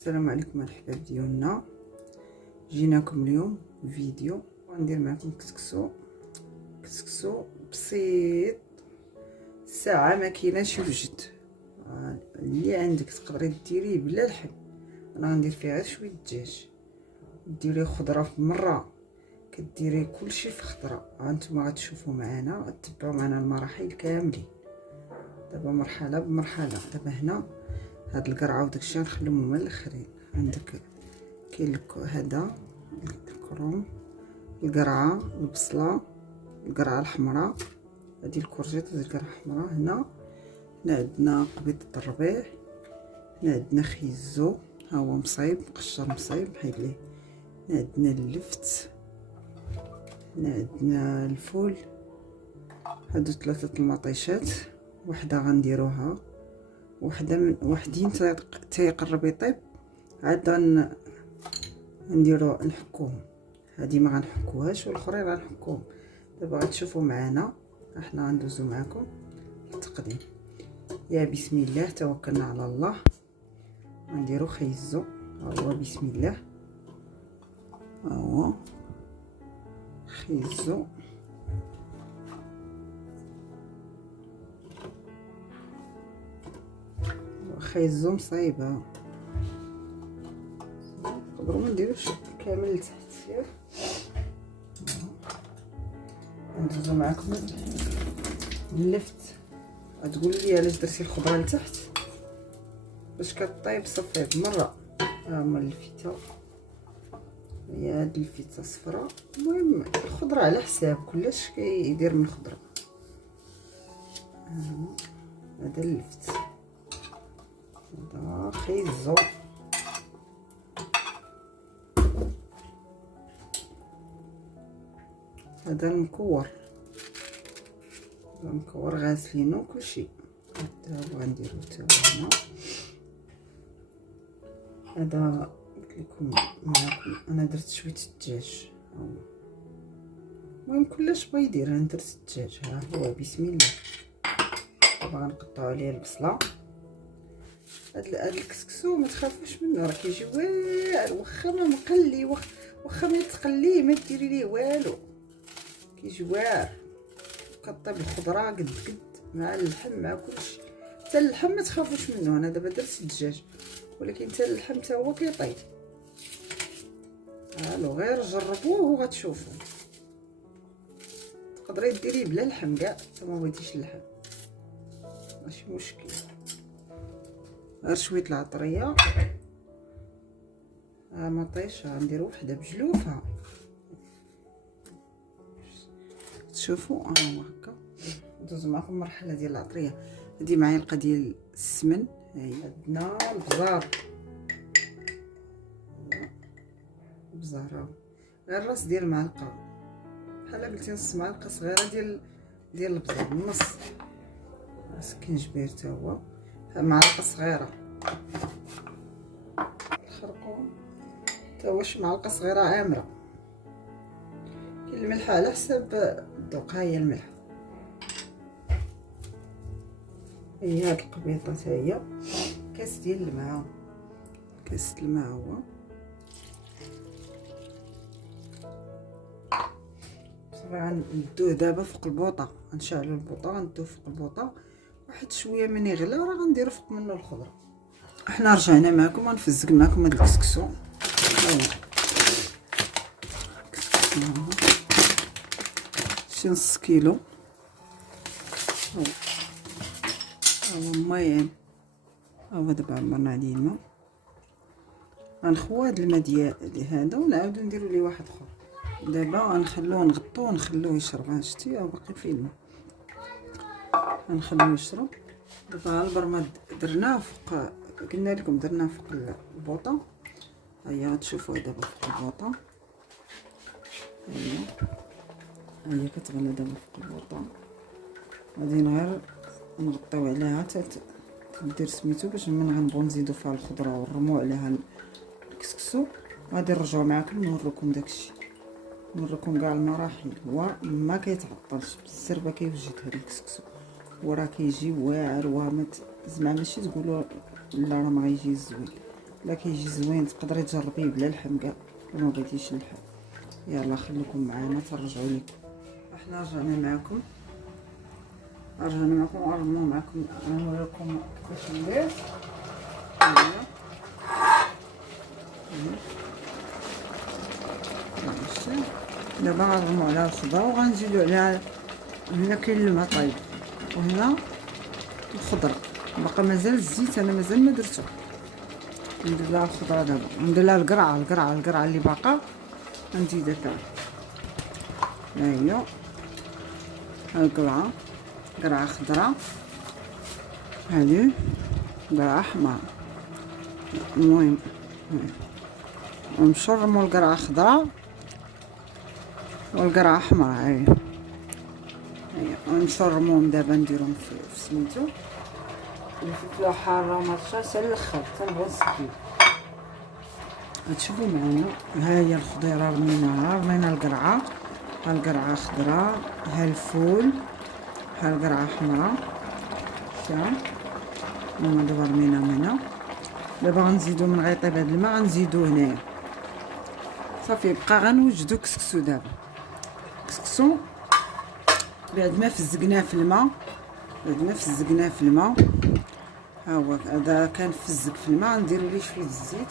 السلام عليكم الحباب ديالنا. جيناكم اليوم فيديو وندير معكم كسكسو بسيط. ساعه ما كايناش يوجد اللي عندك تقدري ديريه بلا لحم. انا غندير فيه غير شويه الدجاج، ديري خضره في مره، كديري كلشي في خضره. هانتوما غتشوفوا معنا، تتبعوا معنا المراحل كاملين دابا مرحله بمرحله. دابا هنا هاد القرعه وداكشي غنخليهم هما الاخرين. عندك كاين هذا الكروم، القرعه، البصله، القرعه الحمراء، هذه الكورجيط، هذه القرعه الحمراء. هنا عندنا قبيضه الربيع، هنا عندنا خيزو ها هو مصايب، مقشر مصايب حيد ليه. هنا عندنا اللفت، هنا عندنا الفول. هادو 3 المطيشات، وحده غنديروها، وحدين تيقرب يطيب، عاد نديرو نحكوهم. هادي ما غنحكوهاش والاخرين غنحكوهم. دابا غتشوفوا معنا، احنا غندوزو معكم التقديم. يا بسم الله، توكلنا على الله. غنديرو خيزو، ها هو بسم الله، ها هو خيزو. خيزو مصايبه، نقدروا ما نديروش كامل لتحت. ياك ندوزو معكم اللفت. غتقول لي علاش درتي الخضره لتحت؟ باش كطيب صافي بمره. ها هما الفيته، هي هاد الفيته صفراء. المهم الخضره على حساب، كلش كيدير من الخضره. هذا اللفت، هذا خيزو، هذا المكور، المكور غاسلينو كلشي. هذا غنديرو حتى هنا. هذا قلت لكم معكم انا درت شويه الدجاج. المهم كلش بغا يدير، انا درت الدجاج. ها هو بسم الله. دابا غنقطعوا عليه البصله. هاد الكسكسو ما تخافوش منه، راه كيجي واعر، واخا ما مقلي، واخا ما تقليه، ما ديري ليه والو، كيجي واعر. كطيب الخضره قد مع اللحم مع كلشي. حتى اللحم ما تخافوش منه، انا دابا درت الدجاج، ولكن حتى اللحم حتى هو كيطيب. الو غير جربوه وغتشوفوا. تقدري ديريه بلا لحم كاع، حتى ما بغيتيش اللحم ماشي مشكل، غير شويه العطريه. مطيش غنديرو وحده بجلوفها، تشوفوا. هو هكا. ندوز معكم المرحله ديال العطريه. هذه معلقه ديال السمن. هي عندنا البزار، البزار غير راس ديال المعلقه، بحال قلتي نص معلقه صغيره ديال البزار، نص سكينجبير حتى هو، معلقه صغيره. الخرقوم حتى هو شي معلقه صغيره عامره. كاين الملح على حساب الذوق. ها هي الملح. هي هاد القبيطه حتى هي كاس ديال الماء، كاس الماء هو. صافي غندوه دابا فوق البوطه، غنشعلوا البوطه، غندوه فوق البوطه واحد شويه من يغلى، وراه غنديروا فوق منه الخضره. احنا رجعنا معكم غنفزق معكم هاد الكسكسو. شي نص كيلو. ها هو الماء، ها هو دابا عمرنا عليه الماء. غنخوي هاد الماء ديال هذا ونعاودو نديرو ليه واحد اخر. دابا غنخلوه نغطوه ونخلوه يشرب. ها شتي ها باقي فيه الماء، غنخلوه يشرب. دابا البرماد درناه فوق، قلنا لكم درناه فوق البوطه. هيا تشوفوا دابا فوق البوطه، هي كتغلى دابا فوق البوطه. غادي غير نغطيو عليها حتى دير سميتو، باش من غنبغيو نزيدو فيها الخضره ونرمو عليها الكسكسو. غادي نرجعو معكم نوريكم داكشي، نوريكم كاع المراحل. هو ما كيتعطلش، بالزربه كيوجد هذا الكسكسو، وراه كيجي واعر. زعما ماشي تقولوا لا راه ما غيجي زوين، لا كيجي زوين، تقدري تجربيه بلا لحم كاع الا ما بغيتيش اللحم. يلا خليكم معنا ترجعوا لكم. احنا رجعنا معكم ورجعنا معكم نوريكم كيفاش ندير. دابا غنغمو على الخضره وغنزيدو على هنا كاين الماء طايب وهنا الخضره باقا مازال الزيت انا مازال ما درتو. ندير لها الخضره دابا ندير لها القرعه اللي باقا غنزيدها فيها. ها هي قرعه خضراء، هذه قرعه حمراء. المهم ونشرموا القرعه خضراء والقرعه حمراء. هاهي ونشرموهم دابا نديرهم في سميتو الفلفله حاره ومرشه حتى الاخر تنبغيو نسكيو. تشوفوا معنا ها هي الخضيره رمينا القرعه، ها القرعه خضراء، ها الفول، ها القرعه حمراء، تا هما دابا رميناهم هنا. دابا غنزيدو من غيطيب هاد الماء غنزيدو هنايا صافي. بقى غنوجدو كسكسو. دابا كسكسو بعد ما فزقناه في الماء ها هو هذا كان فزق في الماء. نديرو ليه شويه الزيت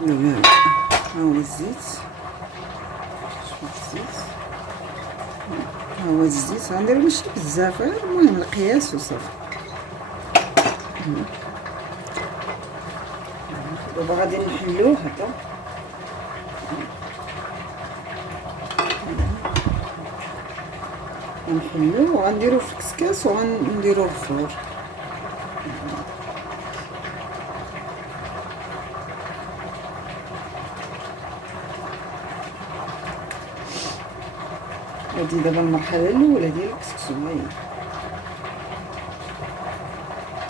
ها هو الزيت، شويه الزيت، ها هو الزيت غنديرو ماشي بزاف، المهم القياس وصافي. دابا غادي نحلوه هكا غنحلوه وغنديروه في الكسكاس وغنديروه في الفور. هادي دابا المرحله الاولى ديال الكسكسو. هاهي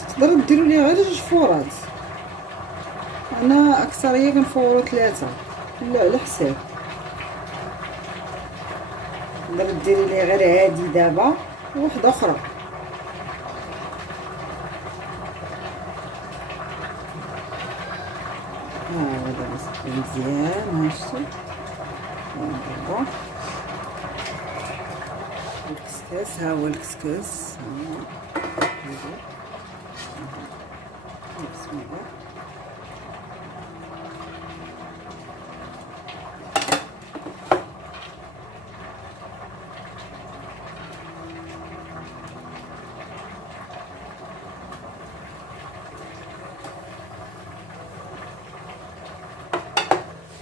تقدروا ديروا ليه غير 2 فورات، انا اكثريه كنفورو 3 لا على حساب. تقدري ديري ليه غير هادي دابا وواحده اخرى. ها دابا صافي مزيان. هاشتي دابا الكسكاس، ها هو الكسكاس. بسم الله.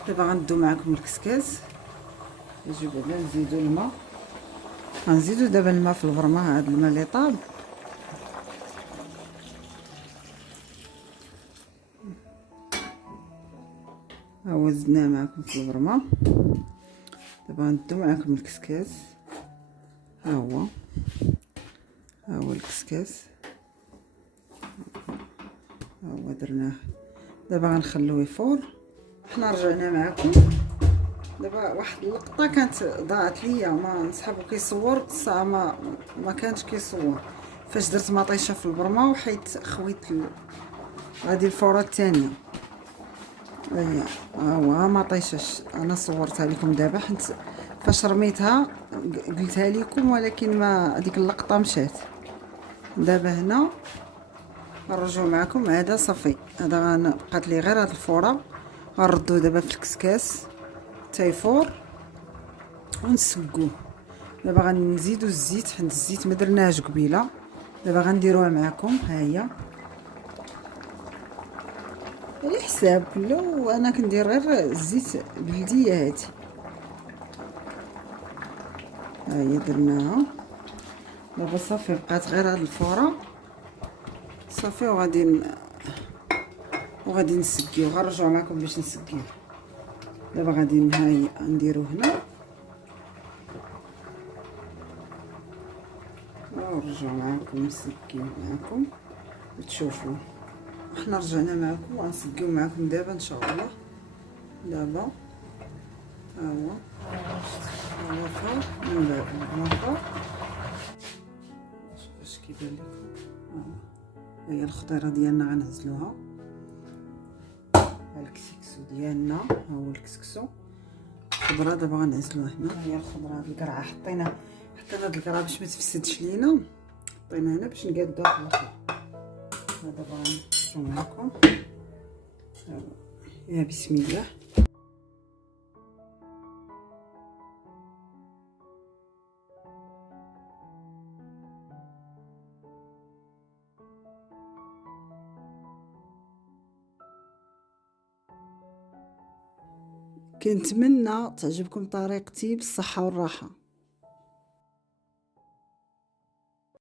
دابا غندو معكم الكسكاس. نجيو بعدا نزيدو الماء، غنزيدو دابا الماء في البرمه. هاد الماء اللي طاب ها هو زدناه معكم في البرمه. دابا غندو معكم الكسكاس. ها هو الكسكاس، ها هو درناه. دابا غنخلوه يفور. حنا رجعنا معكم. دابا واحد اللقطه كانت ضاعت ليا، ما نصحابو كيصور الساعه ما كانش كيصور فاش درت مطيشه في البرمه وحيت خويت غادي الفوره الثانيه. ها هو مطيشه انا صورتها لكم دابا حيت فاش رميتها قلتها لكم، ولكن ما هذيك اللقطه مشات. دابا هنا غنرجعوا معكم. هذا صافي، هذا بقات لي غير هاد الفوره. غنردوه دابا في الكسكاس تيفور ونسقوه. دابا غنزيدو الزيت حيت الزيت ما درناهش قبيله. دابا غنديروها معكم. ها هي على حساب كله، وانا كندير غير الزيت بلديه هادي. ها هي درناها. دابا صافي بقات غير هاد الفوره صافي. وغادي نسقيو. غنرجعوا معكم باش نسقيو. دابا غادي نديرو هنا ونرجعوا معكم نسقيو معكم وتشوفوا. احنا رجعنا معكم وغنسقيو معكم دابا ان شاء الله. دابا ها هو الوفر من بعد الوفر اش كيبان لكم. هي الخضيره ديالنا غنعزلوها. الكسكسو ديالنا ها هو الكسكسو. الخضره دابا غنعزلوها هنا. هي الخضره هاد القرعه حطينا هاد القرعه باش ما تفسدش لينا، حطينا هنا باش نقادوها في الاخر. دابا غنشوف معكم. يا بسم الله. كنتمنى تعجبكم طريقتي بالصحة والراحة.